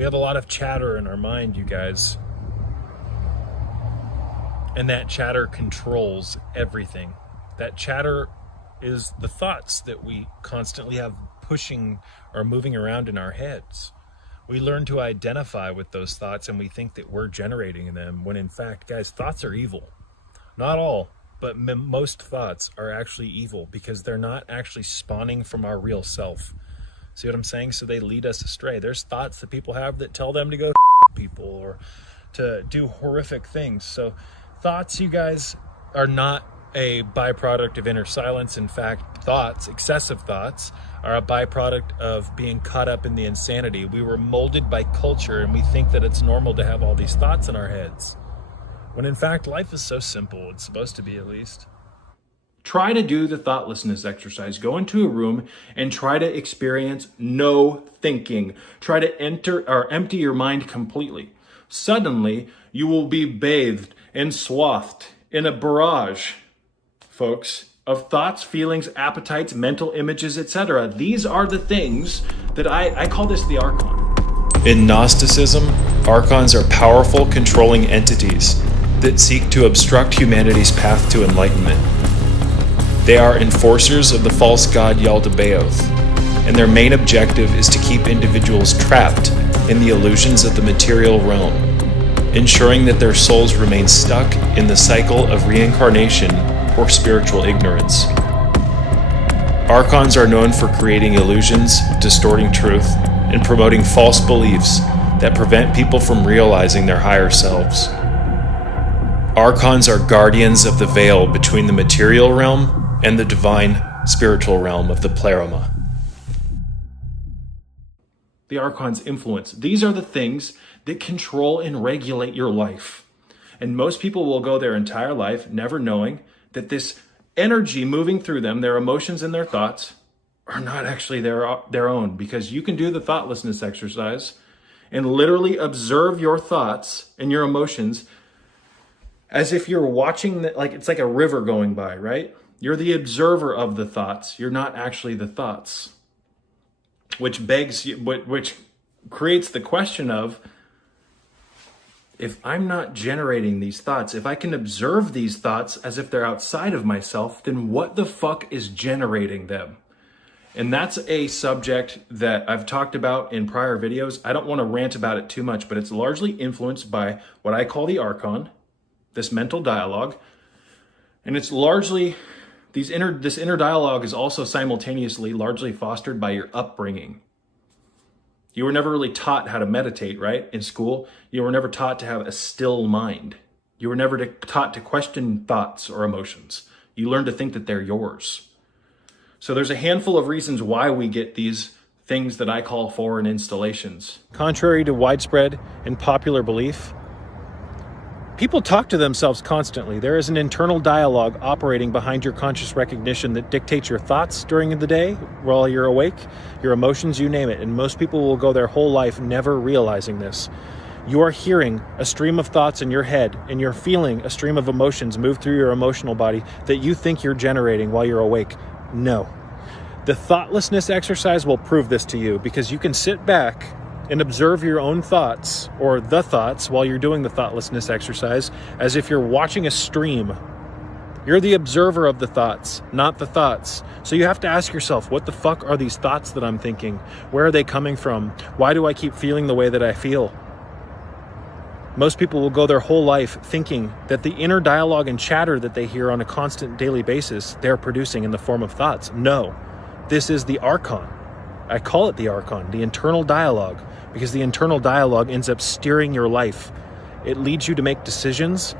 We have a lot of chatter in our mind, you guys. And that chatter controls everything. That chatter is the thoughts that we constantly have pushing or moving around in our heads. We learn to identify with those thoughts and we think that we're generating them, when in fact, guys, thoughts are evil. Not all, but most thoughts are actually evil because they're not actually spawning from our real self. See what I'm saying? So they lead us astray. There's thoughts that people have that tell them to go people or to do horrific things. So thoughts, you guys, are not a byproduct of inner silence. In fact, thoughts, excessive thoughts, are a byproduct of being caught up in the insanity. We were molded by culture and we think that it's normal to have all these thoughts in our heads, when in fact life is so simple. It's supposed to be, at least. Try to do the thoughtlessness exercise. Go into a room and try to experience no thinking. Try to empty your mind completely. Suddenly, you will be bathed and swathed in a barrage, folks, of thoughts, feelings, appetites, mental images, etc. These are the things that I call this the Archon. In Gnosticism, Archons are powerful, controlling entities that seek to obstruct humanity's path to enlightenment. They are enforcers of the false god Yaldabaoth, and their main objective is to keep individuals trapped in the illusions of the material realm, ensuring that their souls remain stuck in the cycle of reincarnation or spiritual ignorance. Archons are known for creating illusions, distorting truth, and promoting false beliefs that prevent people from realizing their higher selves. Archons are guardians of the veil between the material realm and the divine spiritual realm of the pleroma. The Archons' influence. These are the things that control and regulate your life. And most people will go their entire life never knowing that this energy moving through them, their emotions and their thoughts, are not actually their own. Because you can do the thoughtlessness exercise and literally observe your thoughts and your emotions as if you're watching, it's like a river going by, right? You're the observer of the thoughts. You're not actually the thoughts. Which creates the question of, if I'm not generating these thoughts, if I can observe these thoughts as if they're outside of myself, then what the fuck is generating them? And that's a subject that I've talked about in prior videos. I don't want to rant about it too much, but it's largely influenced by what I call the Archon, this mental dialogue. And it's largely, this inner dialogue is also simultaneously largely fostered by your upbringing. You were never really taught how to meditate, right? In school, you were never taught to have a still mind. You were never taught to question thoughts or emotions. You learned to think that they're yours. So there's a handful of reasons why we get these things that I call foreign installations. Contrary to widespread and popular belief, people talk to themselves constantly. There is an internal dialogue operating behind your conscious recognition that dictates your thoughts during the day while you're awake, your emotions, you name it. And most people will go their whole life never realizing this. You are hearing a stream of thoughts in your head, and you're feeling a stream of emotions move through your emotional body that you think you're generating while you're awake. No. The thoughtlessness exercise will prove this to you, because you can sit back and observe your own thoughts, or the thoughts, while you're doing the thoughtlessness exercise, as if you're watching a stream. You're the observer of the thoughts, not the thoughts. So you have to ask yourself, what the fuck are these thoughts that I'm thinking? Where are they coming from? Why do I keep feeling the way that I feel? Most people will go their whole life thinking that the inner dialogue and chatter that they hear on a constant daily basis, they're producing in the form of thoughts. No, this is the Archon. I call it the Archon, the internal dialogue, because the internal dialogue ends up steering your life. It leads you to make decisions.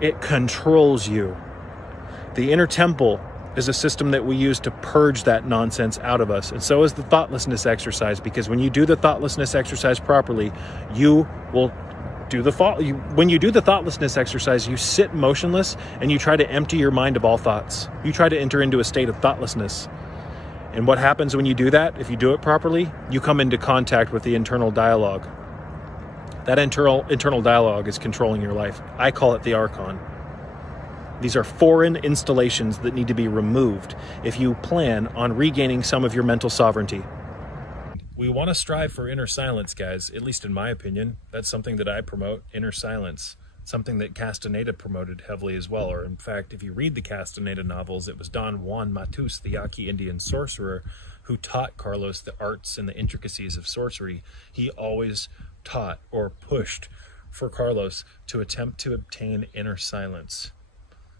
It controls you. The inner temple is a system that we use to purge that nonsense out of us. And so is the thoughtlessness exercise, because when you do the thoughtlessness exercise properly, you will do when you do the thoughtlessness exercise, you sit motionless and you try to empty your mind of all thoughts. You try to enter into a state of thoughtlessness. And what happens when you do that, if you do it properly, you come into contact with the internal dialogue. That internal dialogue is controlling your life. I call it the Archon. These are foreign installations that need to be removed if you plan on regaining some of your mental sovereignty. we want to strive for inner silence, guys, at least in my opinion. That's something that I promote, inner silence. Something that Castaneda promoted heavily as well. Or in fact, if you read the Castaneda novels, it was Don Juan Matus, the Yaqui Indian sorcerer, who taught Carlos the arts and the intricacies of sorcery. He always taught or pushed for Carlos to attempt to obtain inner silence.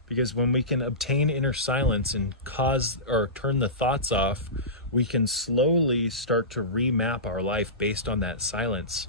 Because when we can obtain inner silence and cause or turn the thoughts off, we can slowly start to remap our life based on that silence.